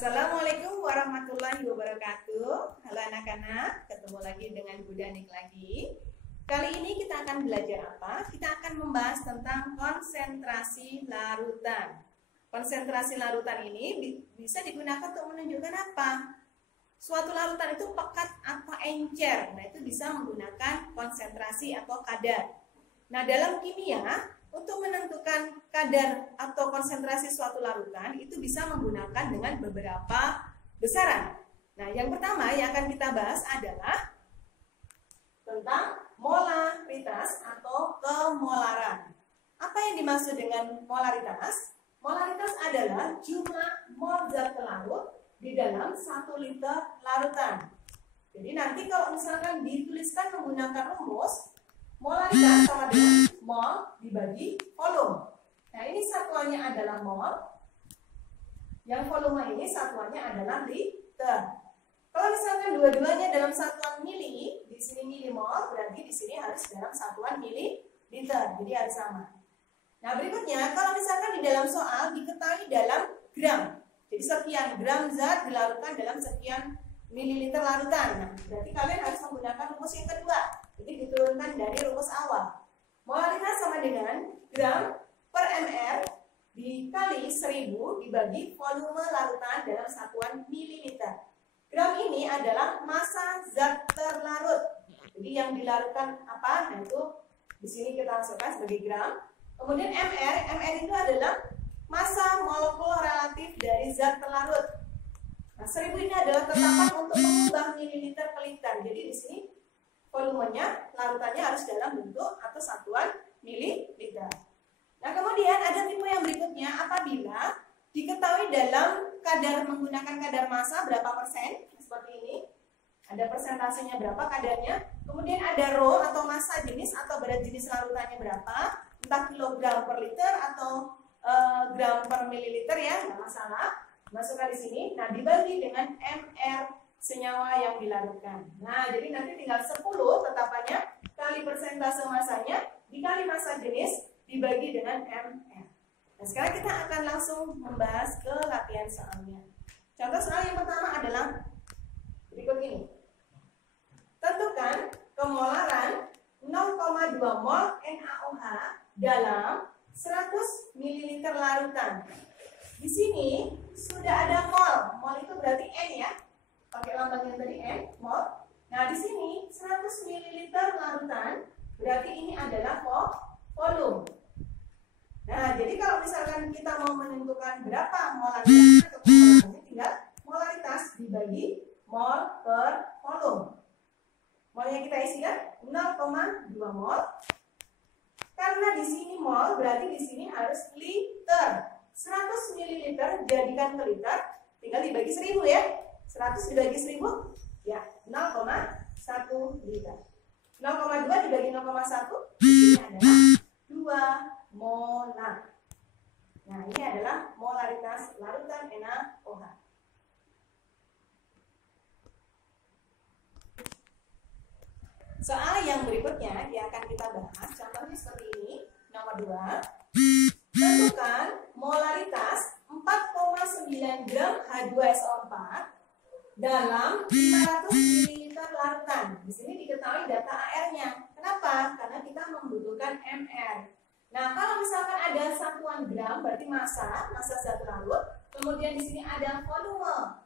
Assalamualaikum warahmatullahi wabarakatuh. Halo anak-anak, ketemu lagi dengan Bu Danik lagi. Kali ini kita akan belajar apa? Kita akan membahas tentang konsentrasi larutan. Konsentrasi larutan ini bisa digunakan untuk menunjukkan apa? Suatu larutan itu pekat atau encer. Nah, itu bisa menggunakan konsentrasi atau kadar. Nah, dalam kimia, untuk menentukan kadar atau konsentrasi suatu larutan itu bisa menggunakan dengan beberapa besaran. Nah, yang pertama yang akan kita bahas adalah tentang molaritas atau kemolaran. Apa yang dimaksud dengan molaritas? Molaritas adalah jumlah mol zat larut di dalam 1 liter larutan. Jadi nanti kalau misalkan dituliskan menggunakan rumus, molaritas sama dengan mol dibagi volume. Nah, ini satuannya adalah mol. Yang volume ini satuannya adalah liter. Kalau misalkan dua-duanya dalam satuan mili, di sini milimol, berarti di sini harus dalam satuan mililiter. Jadi harus sama. Nah, berikutnya kalau misalkan di dalam soal diketahui dalam gram. Jadi sekian gram zat dilarutkan dalam sekian mililiter larutan. Nah, berarti kalian harus menggunakan rumus yang kedua. Jadi diturunkan dari rumus awal. Molaritas sama dengan gram per ml dikali 1000 dibagi volume larutan dalam satuan mililiter. Gram ini adalah massa zat terlarut. Jadi yang dilarutkan apa? Nah, itu di sini kita masukkan sebagai gram. Kemudian mr itu adalah massa molekul relatif dari zat terlarut. Nah, 1000 ini adalah tetapan untuk mengubah mililiter ke liter. Jadi di sini volumenya, larutannya harus dalam bentuk atau satuan mililiter. Nah, kemudian ada tipe yang berikutnya apabila diketahui dalam kadar menggunakan kadar massa berapa persen, seperti ini. Ada persentasenya berapa kadarnya. Kemudian ada rho atau massa jenis atau berat jenis larutannya berapa, entah kilogram per liter atau gram per mililiter ya, nggak masalah. Masukkan di sini. Nah, dibagi dengan mr senyawa yang dilarutkan. Nah, jadi nanti tinggal 10 tetapannya kali persentase masanya dikali massa jenis dibagi dengan mr. Nah, sekarang kita akan langsung membahas ke latihan soalnya. Contoh soal yang pertama adalah berikut ini. Tentukan kemolaran 0,2 mol NaOH dalam 100 ml larutan. Di sini sudah ada mol. Mol itu berarti N ya. Pakai lambang yang tadi N, mol. Nah, di sini 100 ml larutan, berarti ini adalah volume. Nah, jadi kalau misalkan kita mau menentukan berapa molaritas atau kemolarannya, tinggal molaritas dibagi mol per volume. Mol yang kita isi kan 0,2 mol. Karena di sini mol, berarti di sini harus liter. 100 ml jadikan ke liter, tinggal dibagi 1000 ya. 100 dibagi 1000 ya 0,1 liter. 0,2 dibagi 0,1 ini adalah 2 molar. Nah, ini adalah molaritas larutan NaOH. Soal yang berikutnya yang akan kita bahas, contohnya seperti ini. Nomor 2. Tentukan molaritas 4,9 gram H2SO4 dalam 500 ml larutan. Di sini diketahui data AR-nya. Kenapa? Karena kita membutuhkan mr. Nah, kalau misalkan ada satuan gram berarti massa zat larut. Kemudian di sini ada volume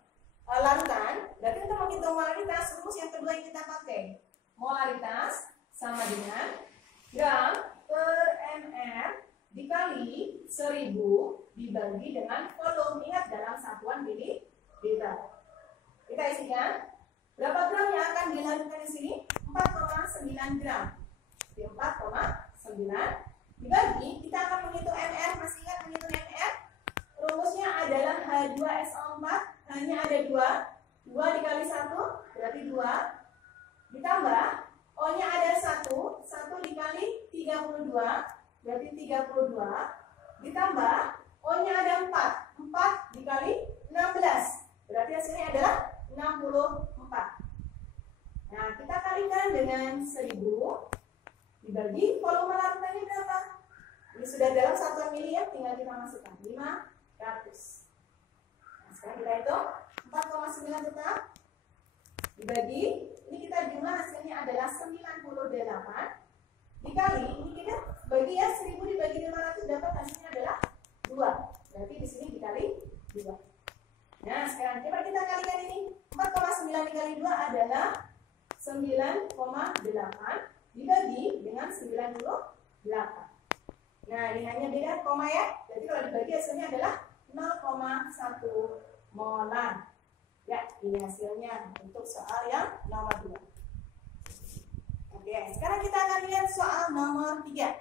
larutan. Berarti untuk menghitung molaritas, rumus yang kedua yang kita pakai. Molaritas sama dengan gram per mr dikali 1000 dibagi dengan volume. Ingat dalam satuan mililiter. Kita isikan berapa gram yang akan dilarutkan di sini? 4,9 gram. Di 4,9 dibagi, kita akan menghitung mr. Masih ingat menghitung mr? Rumusnya adalah H2SO4, hanya ada 2. 2 dikali 1 berarti 2. Ditambah O-nya ada 1. 1 dikali 32 berarti 32. Ditambah O-nya ada 4. 4 dikali 16 berarti hasilnya adalah 64. Nah, kita kalikan dengan 1000 dibagi volume larutannya berapa? Ini sudah dalam satuan mili ya, tinggal kita masukkan 500. Nah, sekarang kita yaitu 4,9 tetap dibagi, ini kita jumlah hasilnya adalah 98 dikali, ini kita bagi ya, 1000 dibagi 500 dapat hasilnya adalah 2. Berarti di sini dikali 2. Nah, sekarang coba kita kalikan ini. 4,9 dikali 2 adalah 9,8 dibagi dengan 98. Nah, ini hanya beda koma ya. Jadi kalau dibagi hasilnya adalah 0,1 molar. Ya, ini hasilnya untuk soal yang nomor 2. Oke, sekarang kita akan lihat soal nomor 3.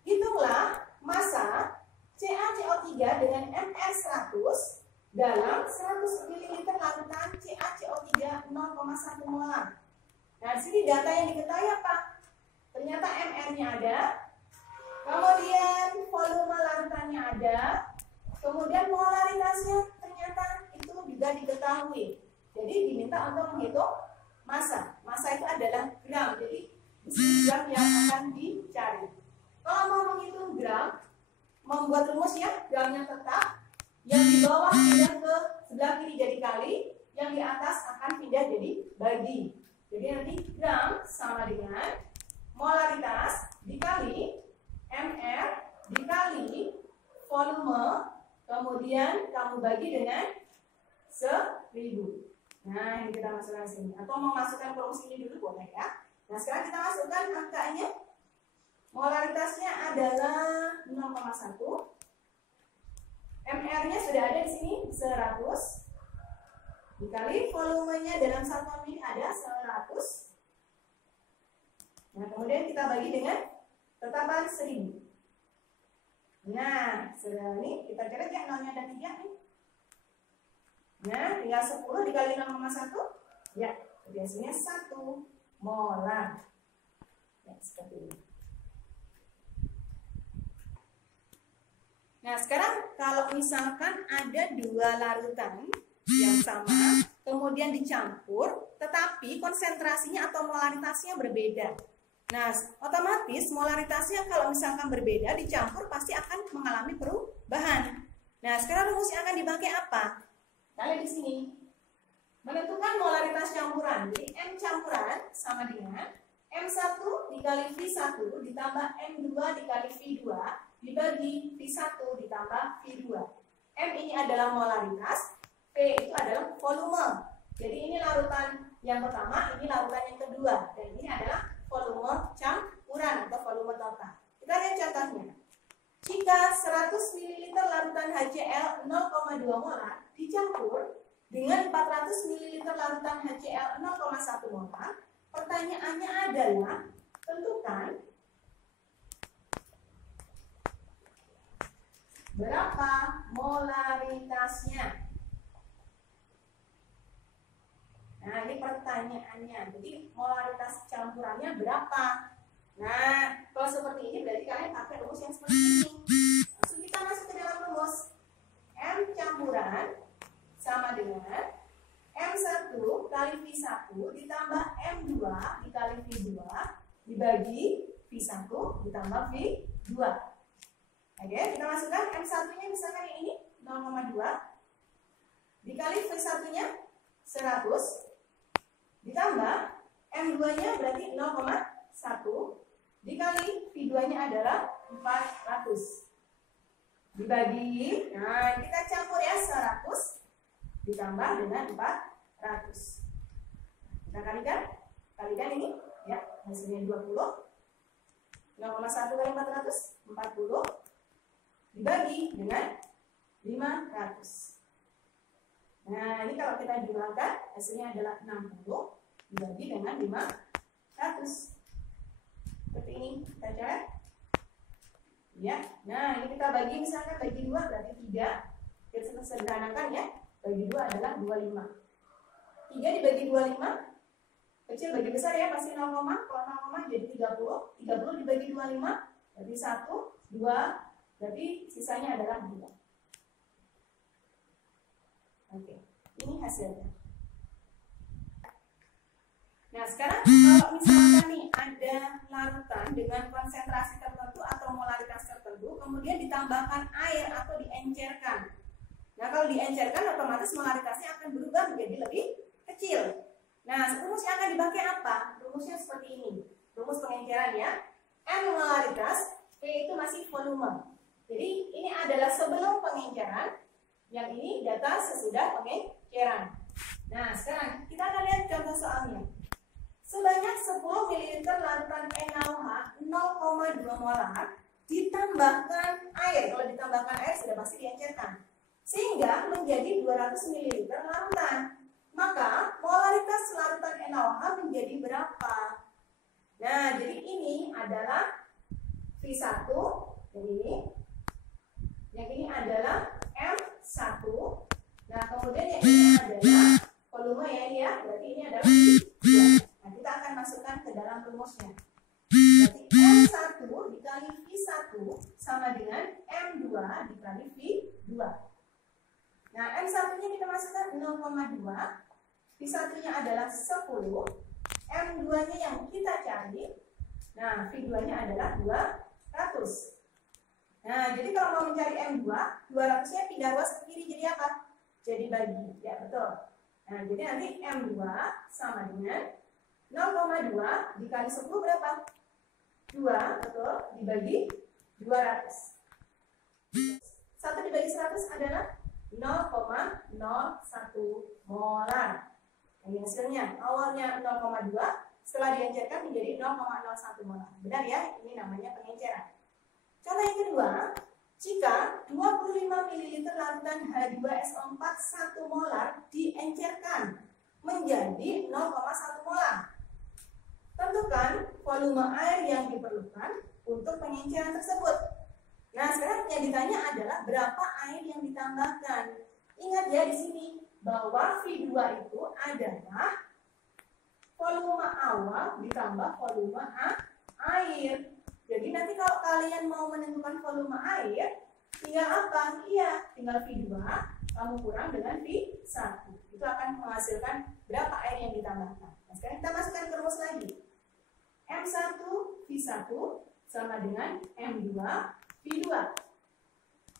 Hitunglah massa CaCO3 dengan MR100 dalam 100 ml larutan CaCO3 0,1 molar. Nah, di sini data yang diketahui apa? Ternyata MR-nya ada, kemudian volume larutannya ada, kemudian molaritasnya ternyata itu juga diketahui. Jadi diminta untuk menghitung massa. Massa itu adalah gram, jadi di sini gram yang akan dicari. Kalau mau menghitung gram, membuat rumusnya gramnya tetap, yang di bawah pindah ke sebelah kiri jadi kali, yang di atas akan pindah jadi bagi. Jadi nanti gram sama dengan molaritas dikali MR dikali volume, kemudian kamu bagi dengan 1000. Nah, ini kita masukkan sini. Atau mau masukkan rumus ini dulu boleh ya. Nah, sekarang kita masukkan angkanya. Molaritasnya adalah 0,1. MR-nya sudah ada di sini 100. Dikali volumenya dalam satuan ini ada 100. Nah, kemudian kita bagi dengan tetapan 1000. Nah, sudah ini kita coret ya, nolnya ada 3 nih. Nah, tinggal 10 dikali 0,1. Ya, biasanya 1 molar. Ya, seperti ini. Nah, sekarang kalau misalkan ada 2 larutan yang sama, kemudian dicampur, tetapi konsentrasinya atau molaritasnya berbeda. Nah, otomatis molaritasnya kalau misalkan berbeda, dicampur pasti akan mengalami perubahan. Nah, sekarang rumus yang akan dipakai apa? Kalian di sini menentukan molaritas campuran. Jadi M campuran sama dengan M1 dikali V1 ditambah M2 dikali V2 dibagi V1 ditambah V2. M ini adalah molaritas, V itu adalah volume. Jadi ini larutan yang pertama, ini larutan yang kedua, dan ini adalah volume campuran atau volume total. Kita lihat contohnya. Jika 100 ml larutan HCl 0,2 molar dicampur dengan 400 ml larutan HCl 0,1 molar, pertanyaannya adalah tentukan berapa molaritasnya. Nah, ini pertanyaannya. Jadi molaritas campurannya berapa? Nah, kalau seperti ini berarti kalian pakai rumus yang seperti ini. Langsung kita masuk ke dalam rumus. M campuran sama dengan M1 kali V1 ditambah M2 dikali V2 dibagi V1 ditambah V2. Oke, kita masukkan M1-nya misalkan yang ini 0,2 dikali V1-nya 100 ditambah M2-nya berarti 0,1 dikali V2-nya adalah 400 dibagi, nah kita campur ya, 100 ditambah dengan 400. Kita kalikan ini ya, hasilnya 20. 0,1 kali 400 40 dibagi dengan 500. Nah, ini kalau kita jumlahkan hasilnya adalah 60 dibagi dengan 500. Seperti ini, kita coret. Ya. Nah, ini kita bagi, misalkan bagi 2 berarti 3. Kita sederhanakan ya. Bagi 2 adalah 25. 3 dibagi 25 kecil bagi besar ya, pasti 0, kalau 0, jadi 30. 30 dibagi 25 berarti 1, 2, berarti sisanya adalah 2. Oke, ini hasilnya. Nah, sekarang kalau misalkan nih ada larutan dengan konsentrasi tertentu atau molaritas tertentu, kemudian ditambahkan air atau diencerkan. Nah, kalau diencerkan otomatis molaritasnya akan berubah menjadi lebih kecil. Nah, rumus yang akan dipakai apa? Rumusnya seperti ini. Rumus pengenceran ya. N molaritas, V itu masih volume. Jadi ini adalah sebelum pengenceran, yang ini data sesudah pengenceran. Nah, sekarang kita akan lihat contoh soalnya. Sebanyak 10 ml larutan NaOH 0,2 molar ditambahkan air. Kalau ditambahkan air sudah pasti diencerkan. Sehingga menjadi 200 ml larutan. Maka molaritas larutan NaOH menjadi berapa? Nah, jadi ini adalah V1 dan ini. Yang ini adalah M1. Nah, kemudian yang ini adalah volume ya ini ya. Berarti ini adalah V2. Nah, kita akan masukkan ke dalam rumusnya. Berarti M1 dikali V1 sama dengan M2 dikali V2. Nah, M1-nya kita masukkan 0,2. V1-nya adalah 10. M2-nya yang kita cari. Nah, V2-nya adalah 200. Nah, jadi kalau mau mencari M2, 200-nya pindah ruas ke kiri jadi apa? Jadi bagi, ya betul. Nah, jadi nanti M2 sama dengan 0,2 dikali 10 berapa? 2, betul, dibagi 200. 1 dibagi 100 adalah 0,01 molar. Ini hasilnya, awalnya 0,2, setelah diencerkan menjadi 0,01 molar. Benar ya? Ini namanya pengenceran. Contoh yang kedua, jika 25 ml larutan H2SO4 1 molar diencerkan menjadi 0,1 molar. Tentukan volume air yang diperlukan untuk pengenceran tersebut. Nah, sekarang yang ditanya adalah berapa air yang ditambahkan. Ingat ya di sini bahwa V2 itu adalah volume awal ditambah volume air. Jadi nanti kalau kalian mau menentukan volume air, tinggal apa? Iya, tinggal V2 kamu kurang dengan V1. Itu akan menghasilkan berapa air yang ditambahkan. Nah, sekarang kita masukkan ke rumus lagi. M1 V1 sama dengan M2 V2.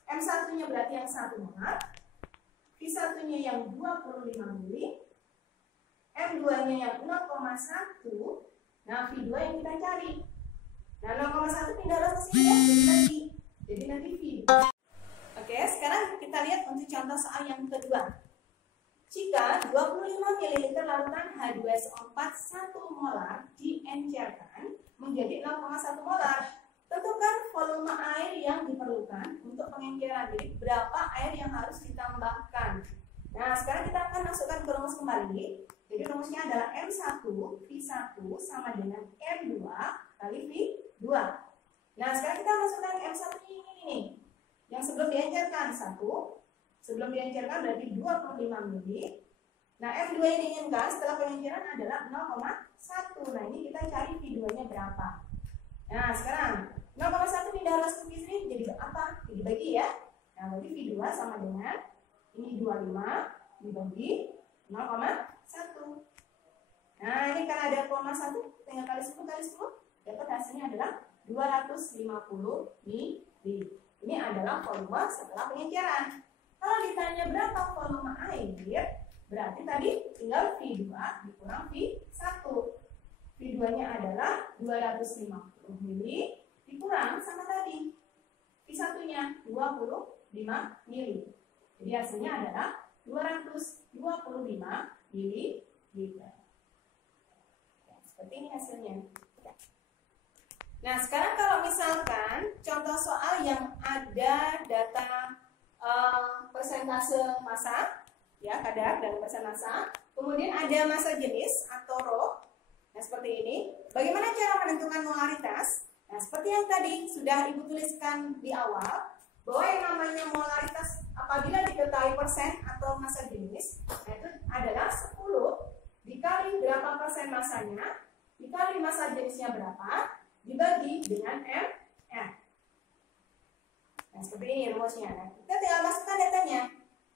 M1-nya berarti yang 1 molar, V1-nya yang 25 mili, M2-nya yang 0,1. Nah, V2 yang kita cari. Nah, 0,1 pindah ruas ke sini ya, jadi nanti V. Oke, sekarang kita lihat untuk contoh soal yang kedua. Jika 25 ml larutan H2SO4 1 molar diencerkan menjadi 0,1 molar, tentukan volume air yang diperlukan untuk pengenceran. Jadi berapa air yang harus ditambahkan. Nah, sekarang kita akan masukkan ke rumus kembali. Jadi rumusnya adalah M1 V1 sama dengan M2 kali V2. Nah, sekarang kita masukkan M1 ini nih. Yang sebelum diencerkan 1. Sebelum diencerkan berarti 25 mili. Nah, M2 yang diinginkan setelah pengenceran adalah 0,1. Nah, ini kita cari V2-nya berapa. Nah, sekarang 0,1 pindah ruas ke kiri jadi apa? Dibagi ya. Nah, berarti V2 sama dengan ini 25 dibagi 0,1. Nah, ini karena ada 0,1 tinggal kali 10 kali 10. Dapat hasilnya adalah 250 mili. Ini adalah volume setelah pengenceran. Kalau ditanya berapa volume air, berarti tadi tinggal V2 dikurang V1. V2-nya adalah 250 mili dikurang sama tadi V1-nya 25 mili. Jadi hasilnya adalah 225 mili liter. Seperti ini hasilnya. Nah, sekarang kalau misalkan contoh soal yang ada data persentase massa, ya kadar dan persen massa, kemudian ada massa jenis atau rho. Nah, seperti ini. Bagaimana cara menentukan molaritas? Nah, seperti yang tadi sudah Ibu tuliskan di awal, bahwa yang namanya molaritas apabila diketahui persen atau massa jenis, nah itu adalah 10 dikali berapa persen massanya, dikali massa jenisnya berapa, dibagi dengan MR. Nah, seperti ini rumusnya. Nah, kita tinggal masukkan datanya.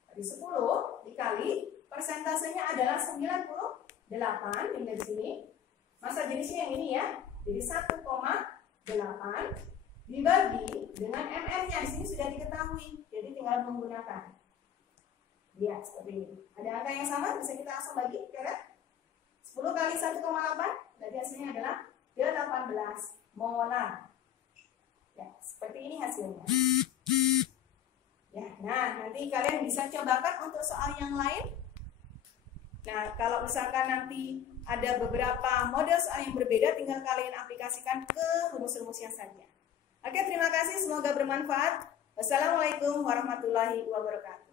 Dari 10 dikali persentasenya adalah 98, ini dari sini. Massa jenisnya yang ini ya. Jadi 1,8 dibagi dengan MR-nya di sini sudah diketahui. Jadi tinggal menggunakan. Ya, seperti ini. Ada angka yang sama, bisa kita langsung bagi, kira 10 kali 1,8, berarti hasilnya adalah 18 molar. Ya, seperti ini hasilnya. Ya, nah nanti kalian bisa cobakan untuk soal yang lain. Nah, kalau misalkan nanti ada beberapa model soal yang berbeda, tinggal kalian aplikasikan ke rumus-rumusnya saja. Oke, terima kasih. Semoga bermanfaat. Wassalamualaikum warahmatullahi wabarakatuh.